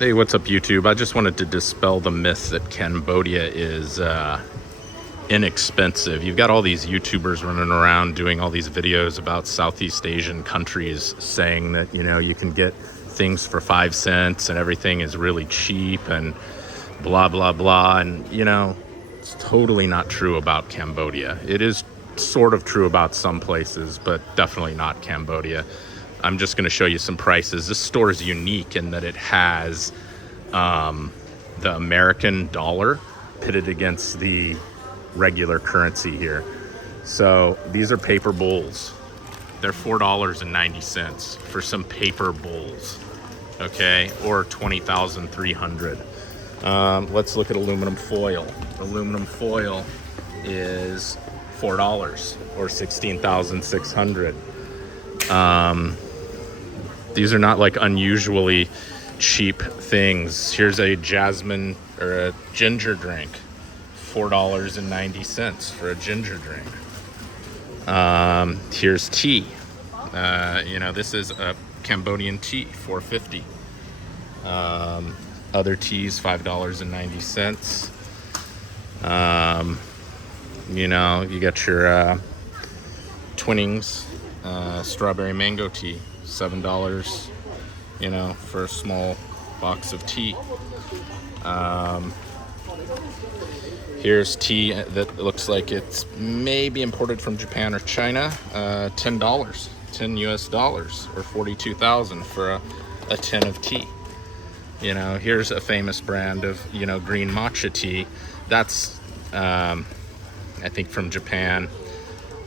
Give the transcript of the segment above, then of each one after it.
Hey, what's up, YouTube? I just wanted to dispel the myth that Cambodia is inexpensive. You've got all these YouTubers running around doing all these videos about Southeast Asian countries saying that, you can get things for 5 cents and everything is really cheap and blah, blah, blah. And, it's totally not true about Cambodia. It is sort of true about some places, but definitely not Cambodia. I'm just going to show you some prices. This store is unique in that it has the American dollar pitted against the regular currency here. So these are paper bowls. They're $4.90 for some paper bowls, okay, or 20,300. Let's look at aluminum foil. Aluminum foil is $4 or 16,600. These are not like unusually cheap things. Here's a jasmine or a ginger drink, $4.90 for a ginger drink. Here's tea. This is a Cambodian tea, $4.50. Other teas, $5.90. You got your Twinings strawberry mango tea, $7, for a small box of tea. Here's tea that looks like it's maybe imported from Japan or China, $10, 10 US dollars, or 42,000 for a tin of tea. Here's a famous brand of, green matcha tea. That's, I think from Japan.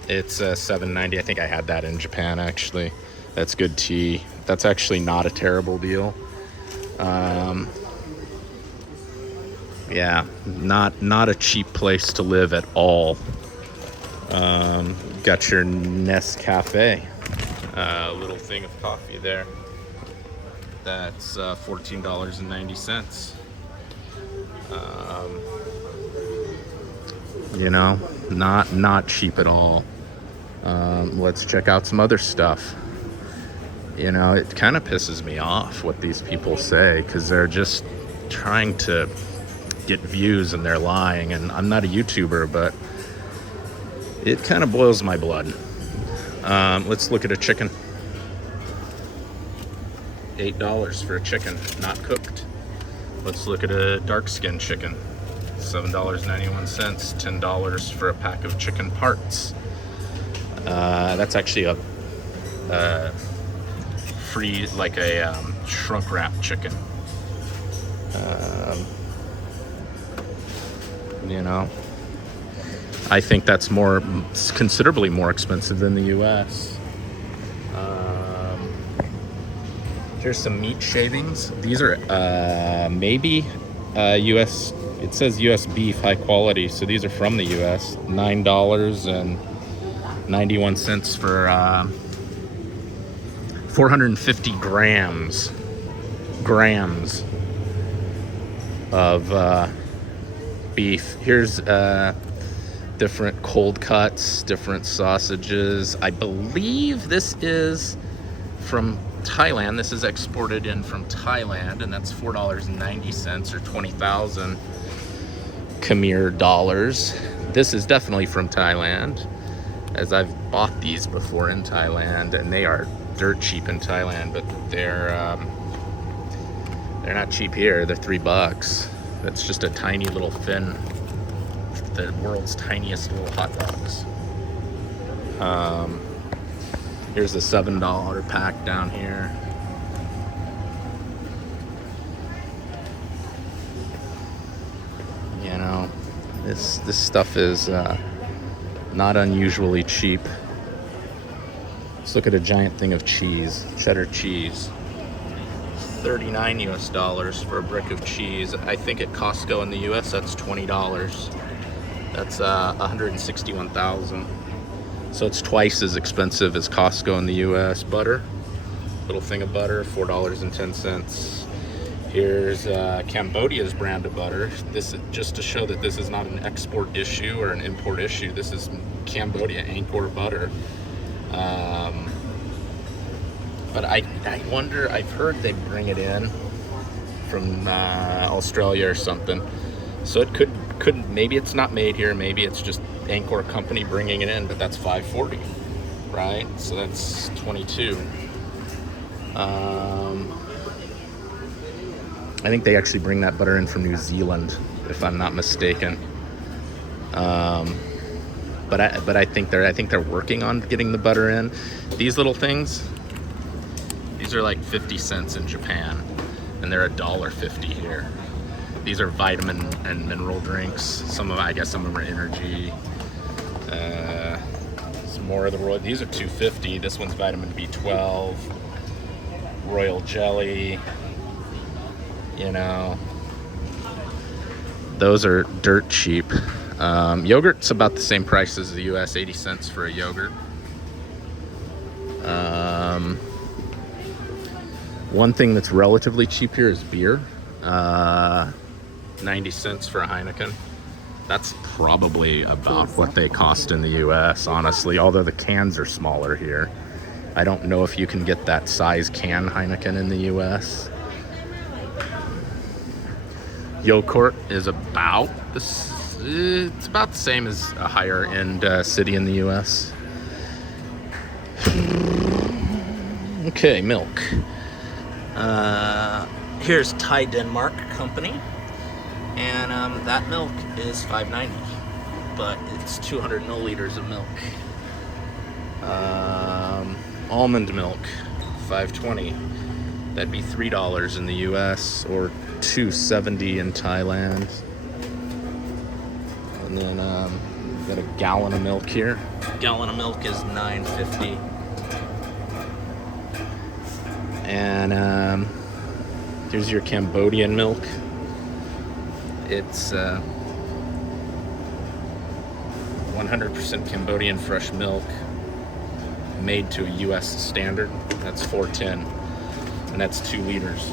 It's $7.90. I think I had that in Japan, actually. That's good tea. That's actually not a terrible deal. Yeah, not a cheap place to live at all. Got your Nescafe, little thing of coffee there. That's $14.90. Not cheap at all. Let's check out some other stuff. It kind of pisses me off what these people say, because they're just trying to get views and they're lying. And I'm not a YouTuber, but it kind of boils my blood. Let's look at a chicken. $8 for a chicken, not cooked. Let's look at a dark skinned chicken. $7.91, $10 for a pack of chicken parts. That's actually a free, like a shrunk wrap chicken. I think that's considerably more expensive than the US. Here's some meat shavings. These are maybe US. It says US beef, high quality, so these are from the US. $9.91 for 450 grams of beef. Here's different cold cuts, different sausages. I believe this is from Thailand. This is exported in from Thailand, and that's $4.90 or 20,000 Khmer dollars. This is definitely from Thailand, as I've bought these before in Thailand, and they are dirt cheap in Thailand, but they're not cheap here. They're $3. That's just a tiny little fin, the world's tiniest little hot dogs. Here's the $7 pack down here. This stuff is not unusually cheap. Let's look at a giant thing of cheese, cheddar cheese. $39 US dollars for a brick of cheese. I think at Costco in the US that's $20. That's 161,000. So it's twice as expensive as Costco in the US. Butter, little thing of butter, $4.10. Here's Cambodia's brand of butter. This is just to show that this is not an export issue or an import issue. This is Cambodia Angkor butter. But I wonder, I've heard they bring it in from Australia or something. So it could maybe it's not made here, maybe it's just Angkor company bringing it in, but that's $5.40, right? So that's 22. I think they actually bring that butter in from New Zealand, if I'm not mistaken. But I think they're working on getting the butter in. These little things, these are like 50 cents in Japan, and they're $1.50 here. These are vitamin and mineral drinks. I guess some of them are energy. Some more of the Royal. These are $2.50. This one's vitamin B12. Royal jelly. You know, those are dirt cheap. Yogurt's about the same price as the US, 80 cents for a yogurt. One thing that's relatively cheap here is beer. 90 cents for a Heineken. That's probably about what they cost in the US, honestly, although the cans are smaller here. I don't know if you can get that size can Heineken in the US. Yogurt is about it's about the same as a higher end city in the US. Okay, milk. Here's Thai Denmark Company, and that milk is $5.90, but it's 200 milliliters of milk. Almond milk, $5.20. That'd be $3 in the US or $2.70 in Thailand. And then we've got a gallon of milk here. A gallon of milk is $9.50. And here's your Cambodian milk. It's 100% Cambodian fresh milk, made to a US standard. That's $4.10, and that's 2 liters.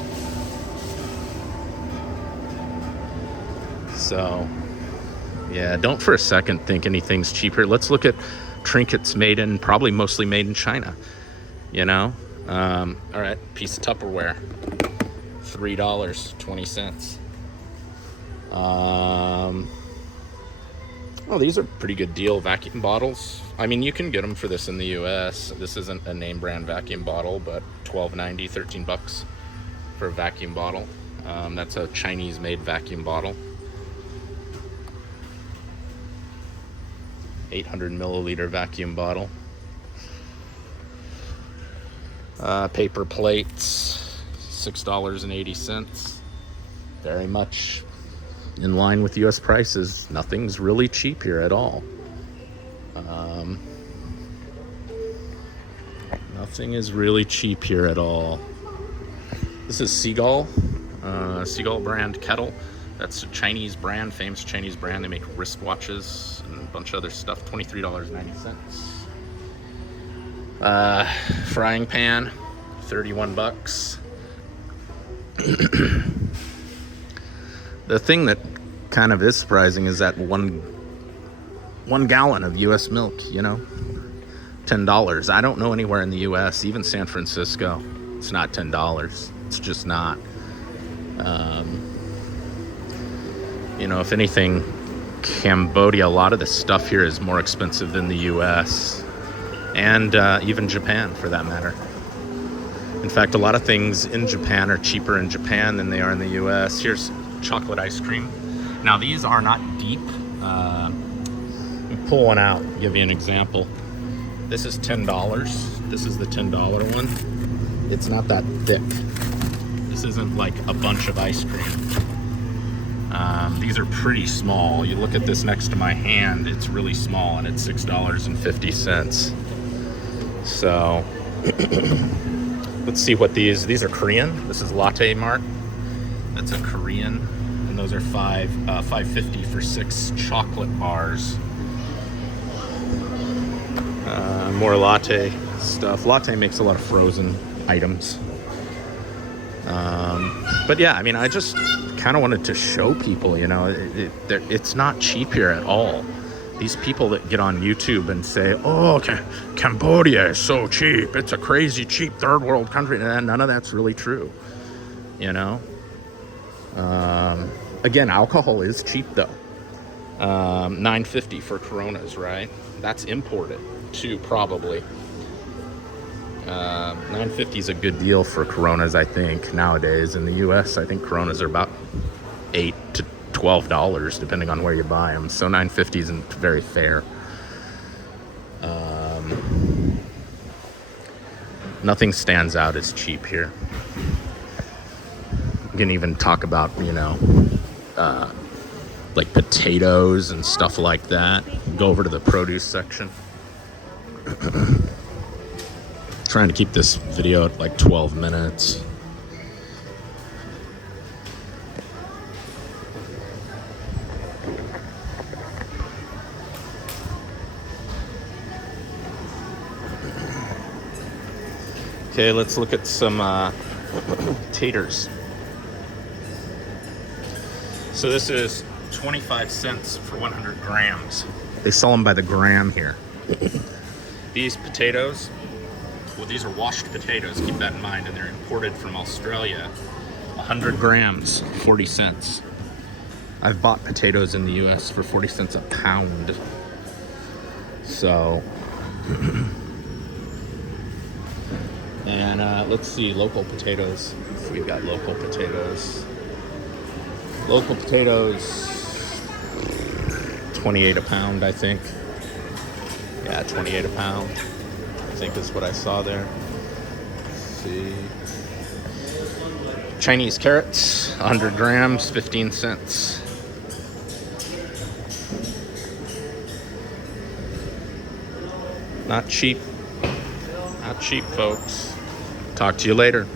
So yeah, don't for a second think anything's cheaper. Let's look at trinkets probably mostly made in China, you know. All right, piece of Tupperware, $3.20. Oh, these are pretty good deal. Vacuum bottles. I mean, you can get them for this in the US. This isn't a name brand vacuum bottle, but $12.90, $13 for a vacuum bottle. That's a Chinese made vacuum bottle. 800 milliliter vacuum bottle. Paper plates, $6.80. Very much in line with US prices. Nothing's really cheap here at all. Nothing is really cheap here at all. This is Seagull brand kettle. That's a Chinese brand, famous Chinese brand. They make wristwatches and a bunch of other stuff. $23.90. Frying pan, $31. The thing that kind of is surprising is that one gallon of US milk, you know, $10. I don't know anywhere in the US, even San Francisco, it's not $10. It's just not. You know, if anything, Cambodia, a lot of the stuff here is more expensive than the US and even Japan for that matter. In fact, a lot of things in Japan are cheaper in Japan than they are in the US. Here's chocolate ice cream. Now these are not deep. Let me pull one out, give you an example. This is $10. This is the $10 one. It's not that thick. This isn't like a bunch of ice cream. These are pretty small. You look at this next to my hand, it's really small, and it's $6.50. So let's see what these are Korean. This is Latte Mart. That's a Korean, and those are $5.50 for 6 chocolate bars. More Latte stuff. Latte makes a lot of frozen items. But yeah, I mean, I just kind of wanted to show people, you know, it's not cheap here at all. These people that get on YouTube and say, oh, Cambodia is so cheap. It's a crazy cheap third world country. And none of that's really true, you know. Again, alcohol is cheap though. $9.50 for Coronas, right? That's imported too, probably. $9.50 is a good deal for Coronas, I think, nowadays. In the U.S., I think Coronas are about $8 to $12, depending on where you buy them. So $9.50 isn't very fair. Nothing stands out as cheap here. You can even talk about, like potatoes and stuff like that. Go over to the produce section. Trying to keep this video at like 12 minutes. Okay, let's look at some taters. So this is 25 cents for 100 grams. They sell them by the gram here. These potatoes, well, these are washed potatoes, keep that in mind, and they're imported from Australia. 100 grams, 40 cents. I've bought potatoes in the US for 40 cents a pound. So, and let's see, local potatoes. So we've got local potatoes. Local potatoes, 28 a pound, I think. Yeah, 28 a pound, I think is what I saw there. Let's see. Chinese carrots, 100 grams, 15 cents. Not cheap. Not cheap, folks. Talk to you later.